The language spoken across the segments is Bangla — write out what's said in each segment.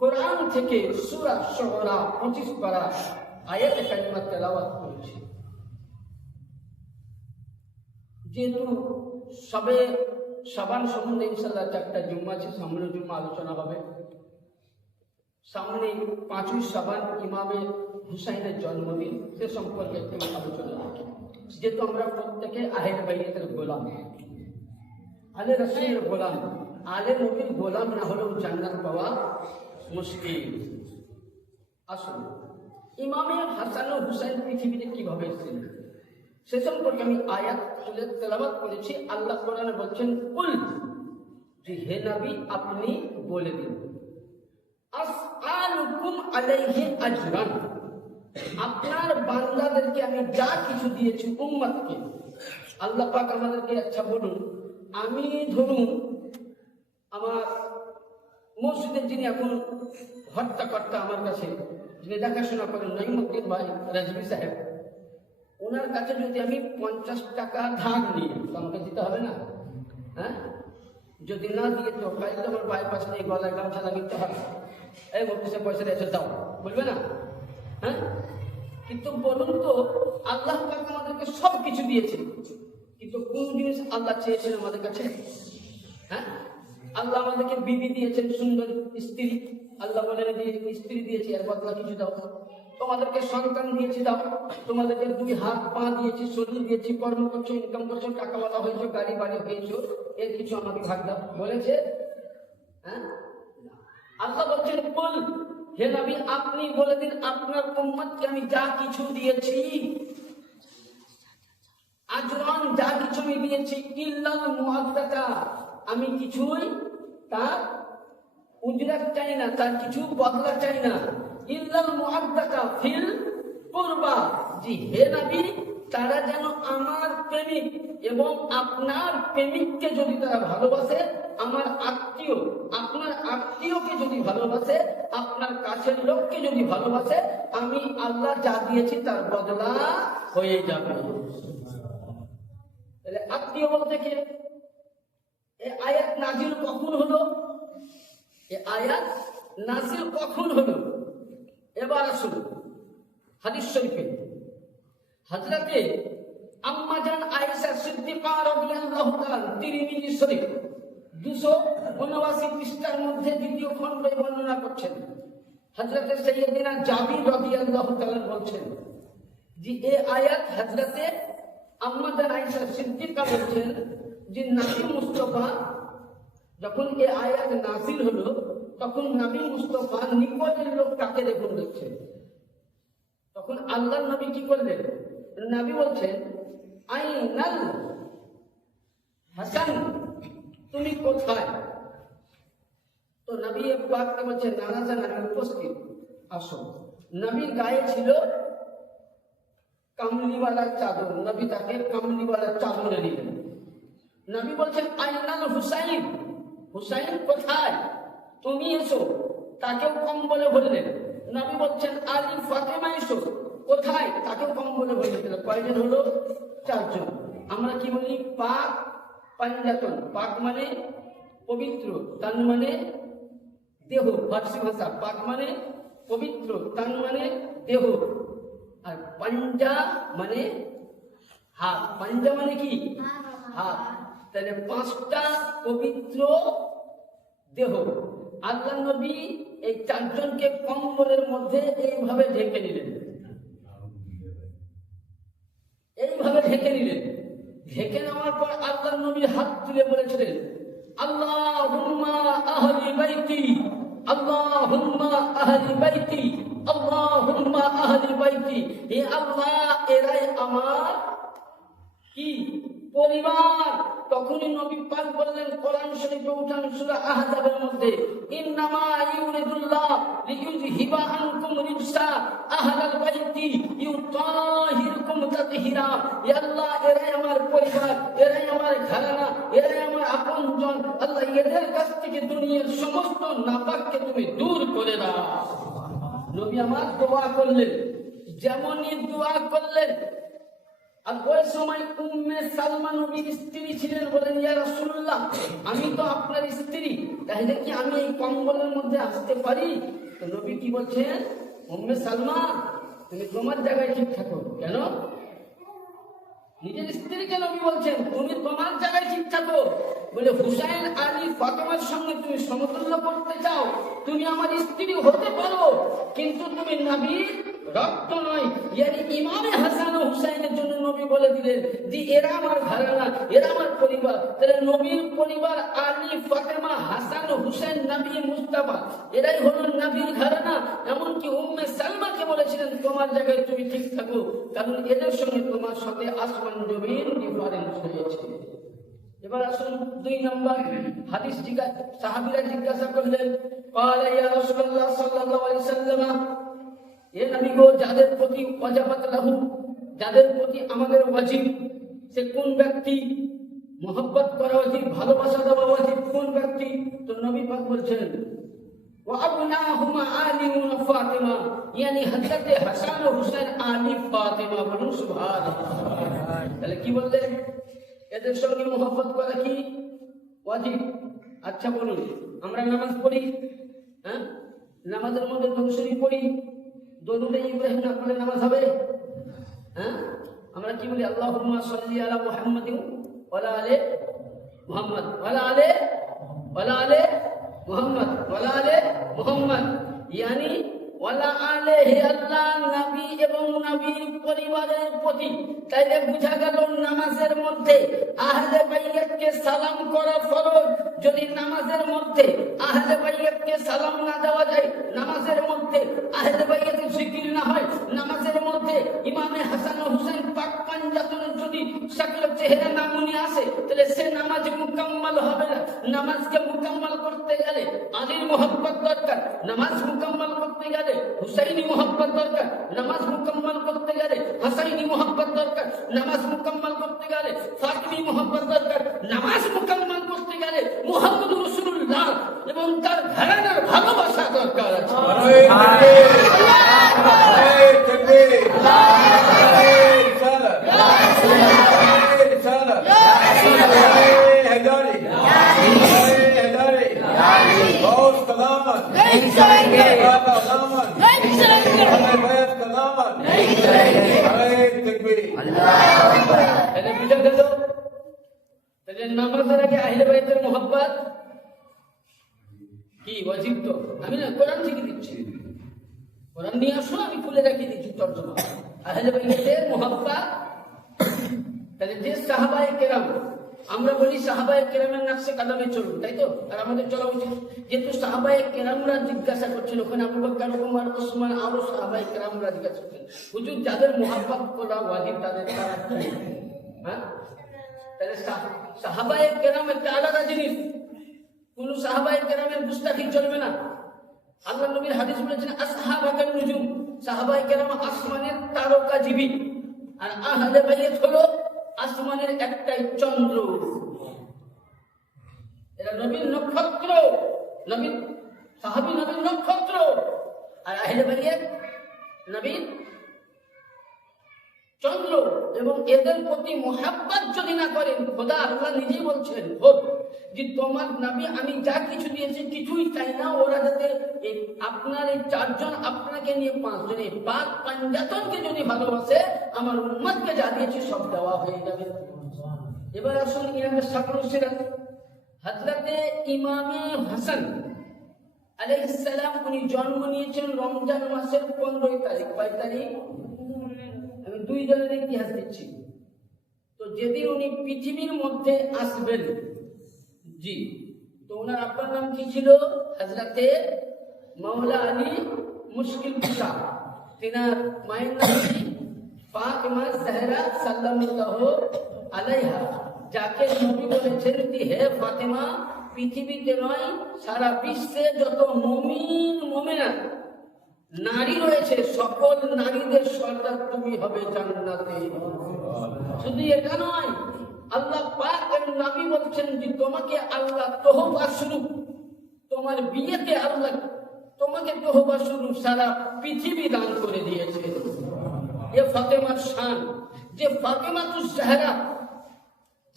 কোরআন থেকে সূরা শুআরা 25 পারা আয়াতে কারিমা তেলাওয়াত করেছি। যেহেতু সবে সাবান সম্বন্ধে ইনশাআল্লাহ একটা জুম্মা আছে, সামনে জুম্মা আলোচনা হবে। সামনে 5ই সাবান ইমামে হুসাইনের জন্মদিন, সে সম্পর্কে একটু আলোচনা রাখি। যেহেতু আমরা প্রত্যেকে আহলে বাইতের গোলাম, আলে রাসূলের গোলাম, আলে নবীর গোলাম না হলেও জান্নাত পাওয়া মুশকিল। আসুন, ইমামে হাসান ও হুসাইন পৃথিবীতে কিভাবে এসেছিলেন সে সম্পর্কে আমি আয়াত তুলে তেলাওয়াত করেছি। আল্লাহ কোরআনে বলছেন, কুল, যে হে নবী আপনি বলে দিন, আসআলুকুম আলাইহি আজরান, আপনার বান্দাদেরকে আমি যা কিছু দিয়েছি উম্মতকে। আল্লাহ পাক আমাদেরকে আচ্ছা বলুন, আমি ধরুন আমার মসজিদের যিনি এখন হত্যাকর্তা আমার কাছে, যিনি দেখাশোনা করেন নঈমুদ্দিন ভাই রাজবি সাহেব, ওনার কাছে যদি আমি 50 টাকা ধার নিই তো আমাকে দিতে হবে না? হ্যাঁ, যদি না দিয়ে তো কাল তো আমার বাইপাস নিয়ে গলায় গামছা লাগিয়ে হবে, এই অফিসে পয়সা এসে দাও বলবে না? হ্যাঁ, কিন্তু বলুন তো, আল্লাহ পাক আমাদেরকে সব কিছু দিয়েছে, কিন্তু কোন জিনিস আল্লাহ চেয়েছেন আমাদের কাছে? হ্যাঁ, আল্লাহ আমাদেরকে বিবি দিয়েছেন, সুন্দর স্ত্রী। আল্লাহ বলেন যে স্ত্রী দিয়েছি, এর বদলা কিছু দাও। তোমাদেরকে সন্তান দিয়েছি, দাও। তোমাদেরকে 2 হাত পা দিয়েছি, শরীর দিয়েছি, কর্ম করছো, ইনকাম করছো, টাকাওয়ালা হয়েছো, গাড়ি বাড়ি হয়েছো, এর কিছু আমাকে ভাগ দাও বলেছে? হ্যাঁ, আল্লাহ বলছেন, বল হে নবী আপনি বলে দিন আপনার উম্মতকে আমি যা কিছু দিয়েছি, আজরান যা কিছু আমি দিয়েছি, ইল্লাল মুআদ্দাতা, আমি কিছুই তার উজরাত চাই না, তার কিছু বদলা চাই না। ইল্লাল মুআদ্দাতা ফিল কুরবা, জি হে নবী তারা যেন আমার প্রেমিক এবং আপনার প্রেমিককে যদি তারা ভালোবাসে, আমার আত্মীয়, আপনার আত্মীয়কে যদি ভালোবাসে, আপনার কাছের লোককে যদি ভালোবাসে, আমি আল্লাহ যা দিয়েছি তার বদলা হয়ে যাবে। তাহলে আত্মীয় বলতে কে? এই আয়াত নাজিল কখন হলো? এই আয়াত নাজিল কখন হলো? এবার আসুন হাদিস শরীফে হযরতে আম্মা জান আয়েশা সিদ্দিকা রাদিয়াল্লাহু তাআলা, তিরমিজি শরীফ 279 পৃষ্ঠার মধ্যে দ্বিতীয় খণ্ডে বর্ণনা করছেন। হযরতে সাইয়্যিদিনা জাবির রাদিয়াল্লাহু তাআলা বলছেন যে এই আয়াত হযরতে আম্মা জান আয়েশা সিদ্দিকা বলছেন যে নবী মুস্তাফা যখন এই আয়াত নাযিল হলো, তখন নবী মুস্তাফা নিকটের লোক কাকে দেখুন দেখছে। তখন আল্লাহর নবী কি করলেন? নবী বলছেন, আইনাল হাসান, তুমি কোথায়? তো নবী পাককে বলছেন, নানা জান আমি উপস্থিত, আসো। নবীর গায়ে ছিল কামলিওয়ালা চাদর, নবী তাকে কামলিওয়ালা চাদরে নিলেন। নবী বলছেন, আইনাল হুসাইন, হুসাইন কোথায়? তুমি এসো। তাকেও কম্বলে ভরলেন। নবী বলছেন, আলী ফাতেমা এসো। কোথায়? তাকেও কম্বলে ভরে দিলেন। কয়জন হলো? 4 জন। আমরা কি বলি? পাক পাঞ্জাতন। পাক মানে পবিত্র, তান মানে দেহ, ফার্সি ভাষা। পাক মানে পবিত্র, তান মানে দেহ, আর পাঞ্জা মানে হাত। পাঞ্জা মানে কি? হাত। তাহলে 5টা পবিত্র দেহ। আল্লাহ নবী এই 4 জনকে কম্বলের মধ্যে এইভাবে ঢেকে নিলেন, এইভাবে ঢেকে নিলেন। ঢেকে নেওয়ার পর আল্লাহ নবীর হাত তুলে বলেছিলেন, আল্লাহুম্মা আহলি বাইতি, আল্লাহুম্মা আহলি বাইতি, আল্লাহুম্মা আহলি বাইতি। হে আল্লাহ, এরাই আমার কি? পরিবার। তখনই নবী পাক বললেন কোরআন শরীফে উঠান সূরা আহজাবের মধ্যে, ইন্নামা ইউরিদুল্লাহ লিইউযহিবা আনকুম রিজসা আহলাল বাইতি ইউতাহিরকুম তাতহীরা। হে আল্লাহ, এরাই আমার পরিবার, এরাই আমার ঘরানা, এরাই আমার আপনজন। আল্লাহ, এদের কাছ থেকে দুনিয়ার সমস্ত নাপাককে তুমি দূর করে দাও। নবী আমার দোয়া করলেন, যেমনই দোয়া করলেন আর ওই সময় উম্মে সালমা নবীর স্ত্রী ছিলেন। বলেন, ইয়া রাসূলুল্লাহ, আমি তো আপনার স্ত্রী, তাহলে কি আমি এই কম্বলের মধ্যে আসতে পারি? তো নবী কি বলছেন, উম্মে সালমা, তুমি তোমার জায়গায় ঠিক থাকো। কেন? নিজের স্ত্রীকে নবী বলছেন, তুমি তোমার জায়গায় ঠিক থাকো। বলে, হুসাইন আলী ফাতেমার সঙ্গে তুমি সমতুল্য করতে চাও, তুমি আমার স্ত্রী হতে পারো, কিন্তু তুমি নবীর রক্ত নয়। ইয়ানি ইমামে হাসান ও হুসাইনের জন্য নবী বলে দিলেন যে এরা আমার ঘরানা, এরা আমার পরিবার। তাহলে নবীর পরিবার আলী, ফাতেমা, হাসান ও হুসাইন, নবী মুস্তাফা, এরাই হলো নবীর ঘরানা। এমনকি উম্মে সালমাকে বলেছিলেন তোমার জায়গায় তুমি ঠিক থাকো, কারণ এদের সঙ্গে তোমার সাথে আসমান জমিন ডিফারেন্স হয়েছে। এবার আসুন 2 নম্বর হাদিস। সাহাবীরা জিজ্ঞাসা করলেন, ক্বালা ইয়া রাসূলুল্লাহ সাল্লাল্লাহু আলাইহি ওয়াসাল্লাম, এ নবী গো, যাদের প্রতি ওয়াজাবাত লাহু, যাদের প্রতি আমাদের ওয়াজিব, সে কোন ব্যক্তি? মহব্বত করা উচিত, ভালোবাসা দেওয়া উচিত কোন ব্যক্তি? তো নবী পাক বলছেন, ওয়া আবনাহুমা আলী ওয়া ফাতিমা, ইয়ানি হযরত হাসান ও হুসাইন আলী ফাতিমা। বলুন সুবহানাল্লাহ। তাহলে কি বললেন? এদের সঙ্গে মহব্বত করা কি ওয়াজিব। আচ্ছা বলুন, আমরা নামাজ পড়ি, হ্যাঁ, নামাজের মধ্যে দরুদ শরীফ পড়ি, দরুদ ইব্রাহিম না পড়লে নামাজ হবে? হ্যাঁ, আমরা কি বলি? আল্লাহুম্মা সাল্লি আলা মুহাম্মাদিন ওয়া আলা আলি মুহাম্মদ ওয়া আলা আলি মুহাম্মদ ওয়া আলা আলি মুহাম্মদ, ইয়ানি ওয়ালা আলাইহি আল্লাহ, নবী এবং নবীর পরিবারের প্রতি। তাইলে বুঝা গেল নামাজের মধ্যে আহলে বাইতকে সালাম করা ফরজ। যদি নামাজের মধ্যে আহলে বাইতকে সালাম না দেওয়া যায়, নামাজের মধ্যে আহলে বাইতের জিকির না হয়, নামাজের মধ্যে ইমামে হাসান ও হুসাইন পাক পাঞ্জাতনের যদি সকল চেহারা না মনে আসে, তাহলে সে নামাজ মুকাম্মাল হবে না। নামাজকে মুকাম্মাল করতে গেলে আলীর মুহাব্বত দরকার, নামাজ মুকাম্মাল করতে গেলে হুসাইনি মুহাব্বত দরকার, নামাজ মুকাম্মাল করতে গেলে হাসাইনি মুহাব্বত দরকার, নামাজ মুকাম্মাল করতে গেলে ফাতিমি মুহাব্বত দরকার, নামাজ মুকাম্মাল করতে গেলে মুহাম্মদুর রাসূলুল্লাহ এবং তার ঘরানার ভালোবাসা দরকার আছে। নামাজের আগে আহলে বাইতের মুহাব্বত কি ওয়াজিব? তো আমি না কোরআন থেকে দিচ্ছি, কোরআন নিয়ে আসো, আমি খুলে রাখি দিচ্ছি তর্জমা। আহলে বাইতের মুহাব্বত, তাহলে যে সাহাবায়ে কেরাম, আমরা বলি সাহাবায়ে কেরামের নকশে কদমে চলুন, তাই তো? আর আমাদের চলা উচিত। যেহেতু সাহাবায়ে কেরামরা জিজ্ঞাসা করছিল, ওখানে আবু বকর, ওমর, ওসমান, আরো সাহাবায়ে কেরামরা জিজ্ঞাসা করছেন, হুজুর যাদের মুহাব্বত করা ওয়াজিব তাদের তারা কি? হ্যাঁ, তাহলে সাহাবায়ে কেরাম একটা আলাদা জিনিস। কোন সাহাবায়ে কেরামের গুস্তাখি চলবে না। আল্লাহ নবীর হাদিস বলেছেন, আসহাবাকান নুজুম, সাহাবায়ে কেরাম আসমানের তারকাজীবী, আর আহলে বাইত হলো আসমানের একটাই চন্দ্র। এরা নবীর নক্ষত্র, নবীর সাহাবী নবীর নক্ষত্র, আর আহলে বাইত নবীর চন্দ্র। এবং এদের প্রতি মুহাব্বত যদি না করেন, খোদা আল্লাহ নিজেই বলছেন যে তোমার নবী আমি যা কিছু দিয়েছি কিছুই চাই না, ওরা যাতে আপনার এই 4 জন, আপনাকে নিয়ে 5 জন, এই পাক পাঞ্জাতনকে যদি ভালোবাসে, আমার উম্মতকে যা দিয়েছি সব দেওয়া হয়ে যাবে। এবার আসুন ইমামে শাকরুল সিরাত হযরতে ইমামে হাসান আলাইহিস সালাম, উনি জন্ম নিয়েছেন রমজান মাসের 15 তারিখ। 5 তারিখ? আমি 2 জনের ইতিহাস দিচ্ছি। তো যেদিন উনি পৃথিবীর মধ্যে আসবেন, জি, তো ওনার আব্বার নাম কি ছিল? হযরতে মাওলা আলী মুশকিল কুশা। তিনার মায়ের নাম কি? ফাতিমা জাহরা সাল্লাল্লাহু আলাইহা, যাকে নবী বলেছেন যে হে ফাতিমা, পৃথিবীতে নয় সারা বিশ্বে যত মুমিন মুমিনা নারী রয়েছে, সকল নারীদের সর্দার তুমি হবে জান্নাতে। শুধু এটা নয়, আল্লাহ পাক এর নবী বলছেন যে তোমাকে আল্লাহ তোহবা স্বরূপ, তোমার বিয়েতে আল্লাহ তোমাকে তোহবা স্বরূপ সারা পৃথিবী দান করে দিয়েছে। এ ফাতেমার শান, যে যে ফাতিমাতুজ জাহরা,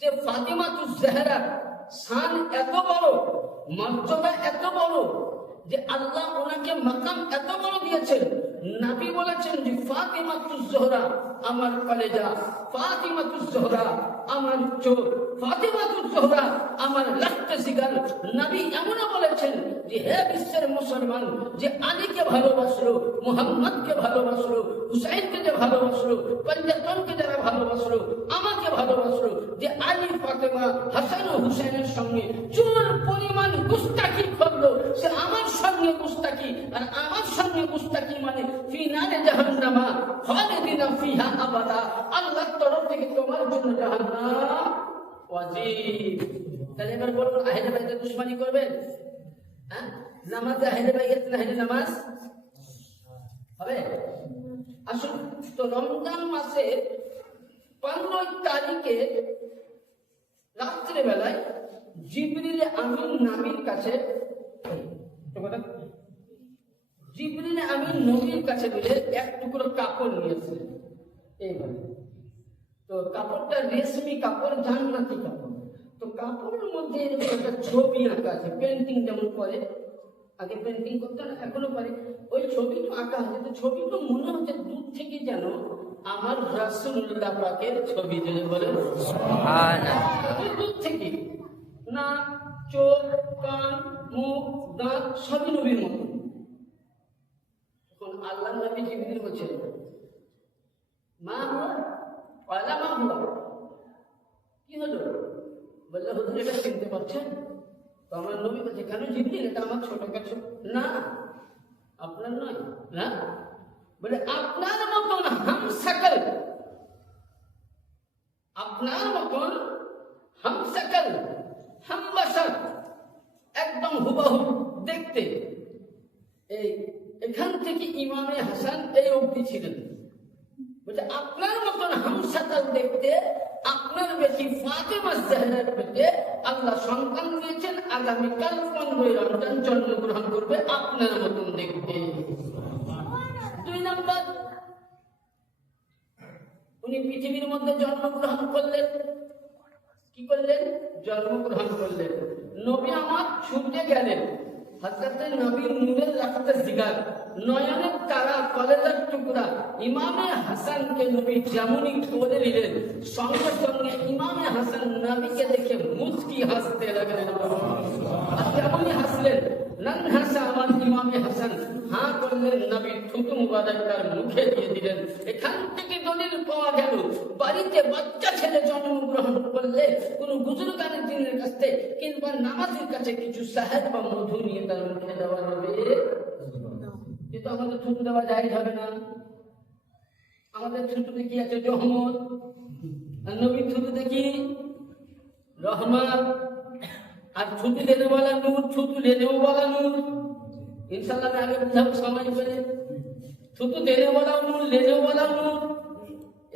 যে ফাতিমাতুজ জাহরা শান এত বড়, মর্যাদা এত বড় যে আল্লাহ ওনাকে মাকাম এত বড় দিয়েছেন। নবী বলেছেন যে ফাতিমাতুজ জোহরা আমার কলেজা, ফাতিমাতুজ জোহরা আমার চোখ, ফাতিমাতুজ জোহরা আমার লাখতে জিগার। নবী এমনও বলেছেন যে হে বিশ্বের মুসলমান, যে আলীকে ভালোবাসলো, মুহাম্মদকে ভালোবাসলো, হুসাইনকে যে ভালোবাসলো, পঞ্জাতনকে যারা ভালোবাসলো, আমাকে ভালোবাসলো, যে আলী ফাতেমা হাসান ও হুসাইনের সঙ্গে চুল পরিমাণ গুস্তাখি করলো, সে আমার সঙ্গে গুস্তাখি, আর আমার সঙ্গে গুস্তাখি মানে ফি নারে জাহান্নামা খালিদিনা ফিহা আবাদা। আল্লাহর তরফ থেকে তোমার জন্য জাহান্নাম ওয়াজিব। তাহলে এবার বলুন, আহলে বাইতের দুশমনি করবেন? হ্যাঁ, নামাজ আহলে বাইত না আহলে নামাজ হবে? আসুন তো, রমজান মাসে 15 তারিখে রাত্রে বেলায় জিবরিল আমিন নবীর কাছে, জিবরিল আমিন নবীর কাছে বলে এক টুকরো কাপড় নিয়েছিলেন। এইভাবে তো কাপড়টা রেশমি কাপড়, জান্নাতি কাপড়। তো কাপড়ের মধ্যে একটা ছবি আঁকা আছে, পেন্টিং যেমন করে, আগে পেন্টিং করতে না, এখনো পারে। ওই ছবি তো আঁকা আছে। তো ছবি তো মনে হচ্ছে দূর থেকে যেন আমার রাসূলুল্লাহ পাকের ছবি, যদি বলেন সুবহানাল্লাহ, দূর থেকে না, চোখ, কান, মুখ, দাঁত সবই নবীর মতো। তখন আল্লাহ নবী জিবরিল বলছেন, মা হুয়া ওয়ালা মা হুয়া, কি হলো? বললে হুজুর এটা চিনতে পারছেন? তো আমার নবী বলছে, কেন জিবরিল, এটা আমার ছোট কাছে না, আপনার নয় না। বলে আপনার মতন হামসাকল, আপনার মতন হামসাকল, হামবাসার, একদম হুবাহু দেখতে। এই এখান থেকে ইমামে হাসান এই অবধি ছিলেন। বলছে আপনার মতন হামসাকল দেখতে আপনার বেশি ফাতেমা জাহরার পেটে আল্লাহ সন্তান দিয়েছেন। আগামীকাল 15 রমজান জন্মগ্রহণ করবে, আপনার মতন দেখতে। 2 নম্বর, উনি পৃথিবীর মধ্যে জন্মগ্রহণ করলেন। কি করলেন? জন্মগ্রহণ করলেন। নবী আমার ছুটে গেলেন। হযরত নবীর নূরের লাখতে জিগার, নয়নের তারা, কলেজার টুকরা ইমামে হাসানকে নবী যেমনই কোলে নিলেন, সঙ্গে সঙ্গে ইমামে হাসান নবীকে দেখে মুচকি হাসতে লাগলেন। আর যেমনই হাসলেন, নান হাসা আমার ইমামে হাসান হাঁ করলেন, নবীর থুতু মুবারক তার মুখে দিয়ে দিলেন। এখান থেকে দলিল পাওয়া গেল, বাড়িতে বাচ্চা ছেলে জন্মগ্রহণ করলে কোন বুজুর্গানের দিনের কাছ থেকে কিংবা নামাজের কাছে কিছু সাহেব বা মধু নিয়ে তার মুখে দেওয়া হবে। কিন্তু আমাদের থুতু দেওয়া যায় হবে না। আমাদের থুতুতে কি আছে? রহমত। আর নবীর থুতুতে কি? রহমত। আর থুতু দেনে বলা নূর, থুতু লেনেও বলা নূর। ইনশাআল্লাহ আমি আগে বুঝাবো সময় পেলে। থুতু দেনে বলা নূর, লেনেও বলা নূর।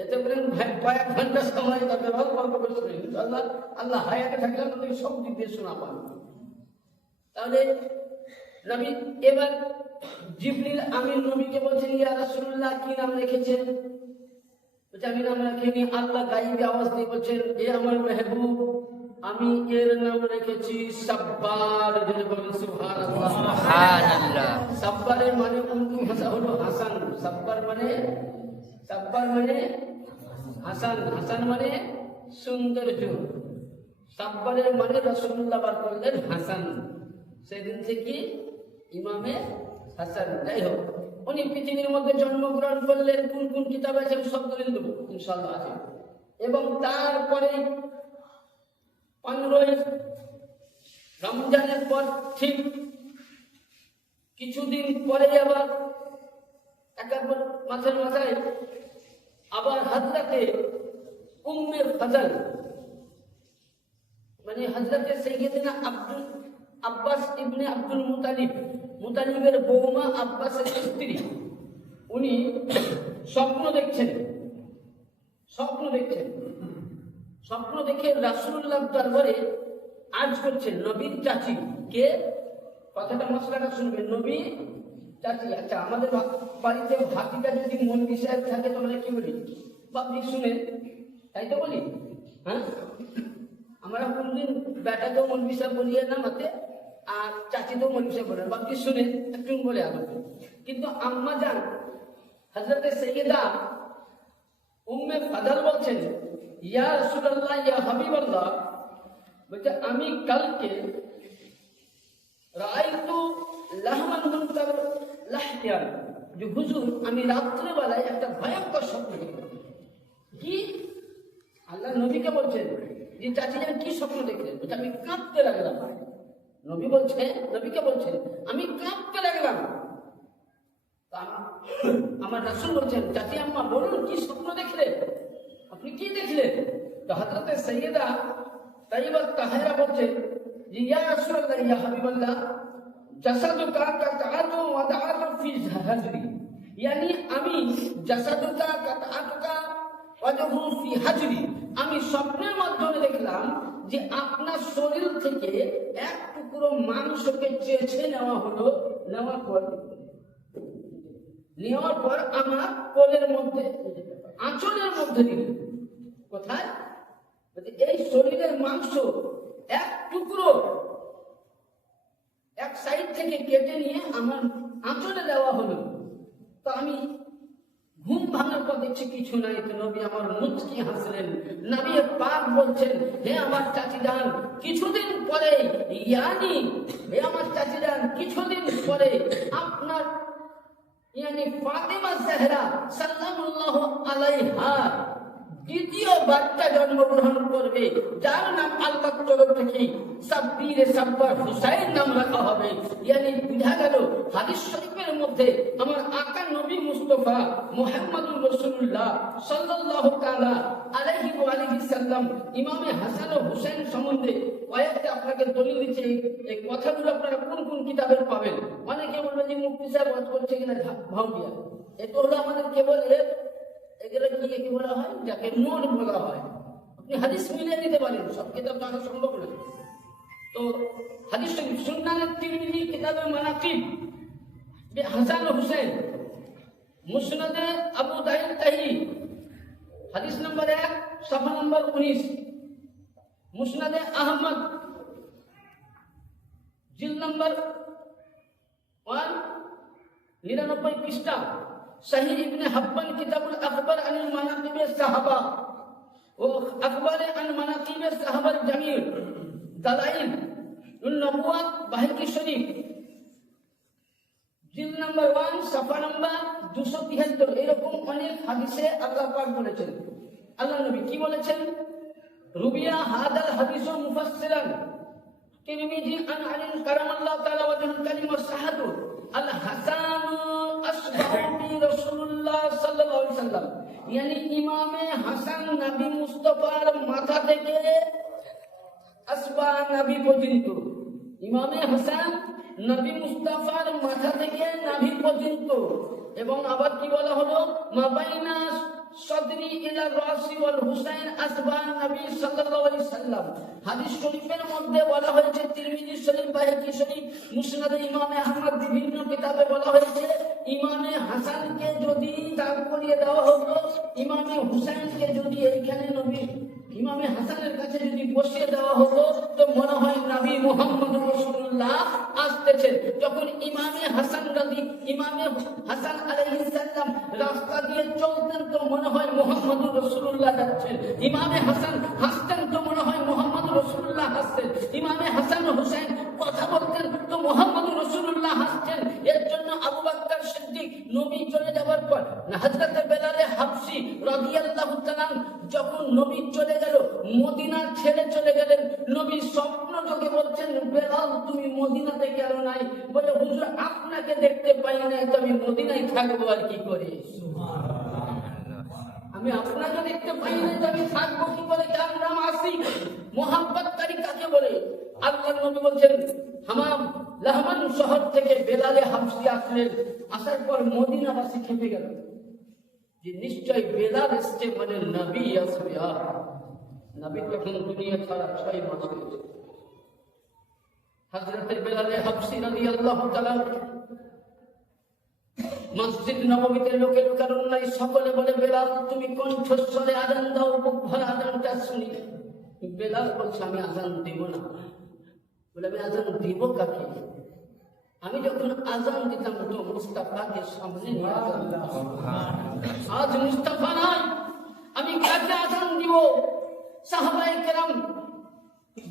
এতে করে কয়েক ঘন্টা সময় তাতে গল্প করে শুনি। ইনশাআল্লাহ আল্লাহ হায়াতে থাকলে আমাদেরকে সব দিক দিয়ে শোনা পান। তাহলে নবী এবার জিবরিল আমিন নবীকে বলছেন, ইয়া রাসূলুল্লাহ কি নাম রেখেছেন? বলছে আমি নাম রাখিনি। আল্লাহ গায়েবী আওয়াজ দিয়ে বলছেন, এ আমার মেহবুব, আমি এর নাম রেখেছি সাব্বার। যদি বলেন সুবহানাল্লাহ। সুবহানাল্লাহ। সাব্বারের মানে উর্দু ভাষা হলো হাসান। সাব্বার মানে হাসান, হাসান মানে সৌন্দর্য। সাব্বারের মানে রাসূলুল্লাহ বার করলেন হাসান। সেদিন থেকে ইমামে হাসান। যাই হোক, উনি পৃথিবীর মধ্যে জন্মগ্রহণ করলেন। কোন কোন কিতাব আছে সব দলিল দেবো ইনশাআল্লাহ আছে। এবং তারপরে 15 রমজানের পর ঠিক কিছুদিন পরে আবার একবার মাথায় আবার হযরতে উম্মে ফজল মানে হযরতে সাইয়্যিদনা আব্বাস ইবনে আব্দুল মুতালিবের বৌমা আব্বাসের স্ত্রী, উনি স্বপ্ন দেখছেন। স্বপ্ন দেখে রাসূলুল্লাহ দরবারে আজ করছেন। নবীর চাচি কে? কথাটা মশলাটা শুনবেন। নবীর চাচি। আচ্ছা, আমাদের বাড়িতে ভাতিটা যদি মৌলভী সাহেব থাকে তাহলে কি বলি? বাপজি শুনে, তাই তো বলি। হ্যাঁ, আমরা কোনদিন বেটাকেও মৌলভী সাহেব বলিয়ে না মাতে, আর চাচিতেও মৌলভী সাহেব বলে, বাপজি শুনে একটু বলে আগে। কিন্তু আম্মা জান হযরতে সাইয়্যিদা উম্মে ফাদল বলছেন, ইয়া রাসূলুল্লাহ, ইয়া হাবিবাল্লাহ, বলছে আমি কালকে রাআইতু লাহমান মুনকার লাহতিয়ান, যে হুজুর আমি রাত্রে বেলায় একটা ভয়ঙ্কর স্বপ্ন দেখলাম। কি? আল্লাহ নবীকে বলছেন যে চাচি যান কি স্বপ্ন দেখলেন? বলছে আমি কাঁপতে লাগলাম। নবী বলছে, নবীকে বলছেন আমি কাঁপতে লাগলাম। আমার রাসূল বলছেন, চাচি আম্মা বলুন কি স্বপ্ন দেখলেন, আপনি কি দেখলেন? তো হযরতে সাইয়্যিদা তাইয়্যিবা তাহেরা বলছেন যে ইয়া রাসূলুল্লাহ, ইয়া হাবিবাল্লাহ, জাসাদুকা কাতআতু ওয়া দাআতু ফি হাজরি, ইয়ানি আমি জাসাদুকা কাতআতুকা ওয়া দাআতু ফি হাজরি, আমি স্বপ্নের মাধ্যমে দেখলাম যে আপনার শরীর থেকে এক টুকরো মাংসকে চেঁচে নেওয়া হলো, নেওয়ার পর আমার কোলের মধ্যে, আঁচলের মধ্যে দিল। কোথায়? এই শরীরের মাংস এক টুকরো এক সাইড থেকে কেটে নিয়ে আমার আঁচলে দেওয়া হলো। তো আমি ঘুম ভাঙার পর দেখছি কিছু নাই। তো নবী আমার মুচকি হাসলেন। নবী পাক বলছেন, হে আমার চাচি যান, কিছুদিন পরে, ইয়ানি হে আমার চাচি যান, কিছুদিন পরে আপনার ইয়ানি ফাতেমা জাহরা সাল্লাল্লাহু আলাইহা দ্বিতীয় বাচ্চা জন্মগ্রহণ করবে, যার নাম আল্লাহর তরফ থেকে সাব্বিরে সাব্বার হুসাইন নাম রাখা হবে। ইয়ানি বুঝা গেল হাদিস শরীফের মধ্যে আমার আকা নবী মুস্তাফা মুহাম্মদুর রাসূলুল্লাহ সাল্লাল্লাহু তাআলা আলাইহি ওয়া আলিহি সাল্লাম ইমামে হাসান ও হুসাইন সম্বন্ধে কয়েকটা আপনাকে দলিল দিচ্ছে। এই কথাগুলো আপনারা কোন কোন কিতাবের পাবেন? অনেকে বলবে যে মুফতি সাহেব ওয়াজ করছে কিনা ভাউটিয়া। এটা হলো আমাদের কেবল এগুলো কি বলা হয়, যাকে নোট বলা হয়। আপনি হাদিস মিলিয়ে নিতে পারেন, সব কিতাব জানা সম্ভব নয়। তো হাদিস শরীফ সুন্নানে তিরমিজি কিতাবে মানাকিব হাসান ও হুসাইন, মুসনাদে আবু দাউদ তাহি হাদিস নম্বর 1 সাফা নম্বর 19, মুসনাদে আহমদ জিল নম্বর 199 পৃষ্ঠা, সহিহ ইবনে হাব্বান কিতাবুল আখবার আনিল মানাকিবে সাহাবা ও আখবারে আন মানাকিবে সাহাবার জামির দালাইল নবুয়াত বাহকি শরীফ জিল নম্বর 1 সাফা নম্বর 273। এরকম অনেক হাদিসে আল্লাহ পাক বলেছেন। আল্লাহ নবী কি বলেছেন? রুবিয়া হাদাল হাদিস মুফাসসিরান তিরমিজি আন আলী কারামাল্লাহু তাআলা ওয়াজহুল কারীম ওয়া সাহাদু আল হাসান আসবাহু বি রাসূলুল্লাহ সাল্লাল্লাহু আলাইহি সাল্লাম, ইয়ানি ইমামে হাসান নবী মুস্তাফার মাথা থেকে আসবা নবী পর্যন্ত, ইমামে হাসান নবী মুস্তাফার মাথা থেকে নাভি পর্যন্ত। এবং আবার কি বলা হলো, মাবাইনা সদরি ইলা রাসি ওয়াল হুসাইন আসবা নবী সাল্লাল্লাহু আলাইহি সাল্লাম। হাদিস শরীফের মধ্যে বলা হয়েছে, তিরমিজি শরীফ, বাহকি শরীফ, মুসনাদে ইমামে আহমদ, বিভিন্ন কিতাবে বলা হয়েছে, ইমামে হাসানকে যদি দাঁড় করিয়ে দেওয়া হতো, ইমামে হুসাইনকে যদি এইখানে নবী ইমামে হাসানের কাছে যদি বসিয়ে দেওয়া হতো, তো মনে হয় নবী মুহাম্মদ রাসূলুল্লাহ আসতেছেন। যখন ইমামে হাসান আলাইহিস সালাম রাস্তা দিয়ে চলতেন, তো মনে হয় মুহাম্মদ রাসূলুল্লাহ যাচ্ছেন। ইমামে হাসান হাসতেন, তো মনে হয় মুহাম্মদ রাসূলুল্লাহ হাসছেন। ইমামে হাসান ও হুসাইন কথা বলতেন, তো মুহাম্মদ রাসূলুল্লাহ হাসছেন। এর জন্য আবু বকর সিদ্দিক নবী চলে যাওয়ার পর হযরত বেলাল হাবশী রাদিয়াল্লাহু তাআলা যখন নবী চলে গেল, মদিনা ছেড়ে চলে গেলেন, নবী স্বপ্ন যোগে বলছেন, বেলাল তুমি মদিনাতে গেল নাই? বলে, হুজুর আপনাকে দেখতে পাই নাই, তো আমি মদিনায় থাকবো আর কি করে? আমি আপনাকে দেখতে পাই নাই, তো আমি থাকবো কি করে? যার নাম আশিক, মোহাব্বতকারী কাকে বলে? আল্লাহর নবী বলছেন, হামাম লাহমান শহর থেকে বেলালে হাবশী আসলেন। আসার পর মদিনাবাসী খেপে গেল যে নিশ্চয় বেলাল এসছে, মানে নবী আসবে। নবী তখন দুনিয়া ছাড়া 6 মাস হয়েছে। হযরত বেলাল হাবশী রাদিয়াল্লাহু তাআলা মসজিদ নববীতে লোকে লোকারণ নাই, সকলে বলে বেলাল তুমি কণ্ঠস্বরে আজান দাও, বুক ভরা আজানটা শুনি। বেলাল বলছে আমি আজান দিব না। বলে আমি আজান দিব কাকে? আমি যখন আজান দিতাম তো মুস্তাফাকে সামনে নিয়ে আজান দিতাম। আজ মুস্তাফা নাই, আমি কাকে আজান দিব? সাহাবায়ে কেরাম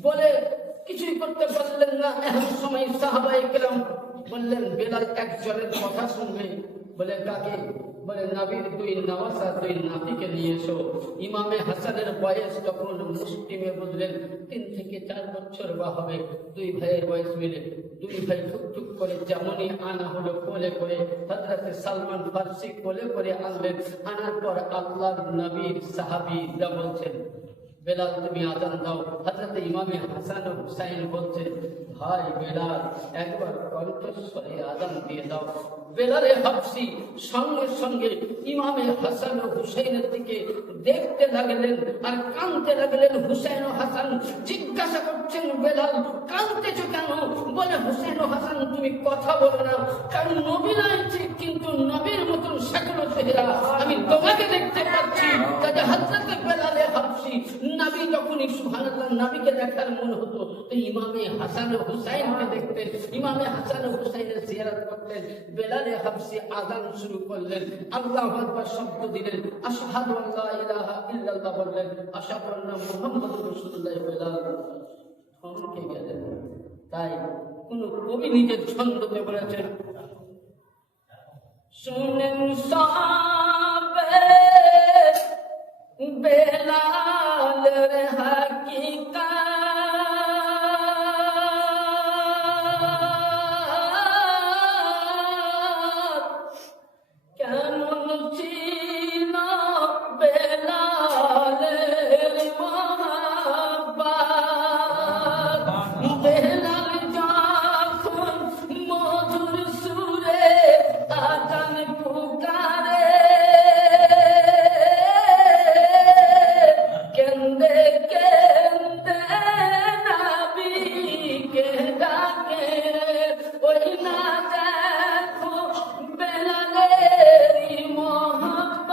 বলে কিছুই করতে পারলেন না। এমন সময় সাহাবায়ে কেরাম বললেন বেলাল একজনের কথা শুনবে। বলে কাকে? বলে নবীর দুই নওয়াসা, দুই নাতিকে নিয়ে এসো। ইমামে হাসানের বয়স তখন মুসলিমে বুঝলেন 3 থেকে 4 বছর বা হবে। দুই ভাইয়ের বয়স মিলে দুই ভাই ঠুকঠুক করে যেমনই আনা হলো কোলে করে হযরতে সালমান ফারসি কোলে করে আনলেন। আনার পর আল্লাহর নবীর সাহাবীরা বলছেন বেলাল তুমি আজান দাও। হযরত ইমামে হাসান ও হুসাইন বলছে ভাই বেলাল একবার কণ্ঠস্বরে আজান দিয়ে দাও। বেলালে হাবশি সঙ্গে সঙ্গে ইমামে হাসান ও হুসাইনের দিকে দেখতে লাগলেন আর কাঁদতে লাগলেন। হুসাইন ও হাসান জিজ্ঞাসা করছেন বেলাল কাঁদতেছো কেন? বলে হুসাইন ও হাসান তুমি কথা বলো না, কারণ নবী নাই ঠিক, কিন্তু নবীর মতন শাকল চেহারা আমি তোমাকে দেখতে পাচ্ছি। তাতে হযরত বেলালে হাবশি নবী যখনই সুবহানাল্লাহ নবীকে দেখার মন হতো তো ইমামে হাসান ও হুসাইনকে দেখতেন, ইমামে হাসান ও হুসাইনের জিয়ারত করতেন। বেলালে হাবশি আযান শুরু করলেন, আল্লাহু আকবার শব্দ দিলেন, আশহাদু আল্লা ইলাহা ইল্লাল্লাহ বললেন, আশহাদু আন্না মুহাম্মাদুর রাসূলুল্লাহ। বেলাল থমকে গেলেন। তাই কোন কবি নিজের ছন্দে বলেছেন শুনেন সাহাবে বেলালের হাকিকত, কেমন ছিল বেলালের মহব্বত। বেলাল যখন মধুর সুরে আজান পুকারে, কেন্দে কেন্দে নবীকে ডাকে, ওই না দেখো বেলালেরই মহব্বত,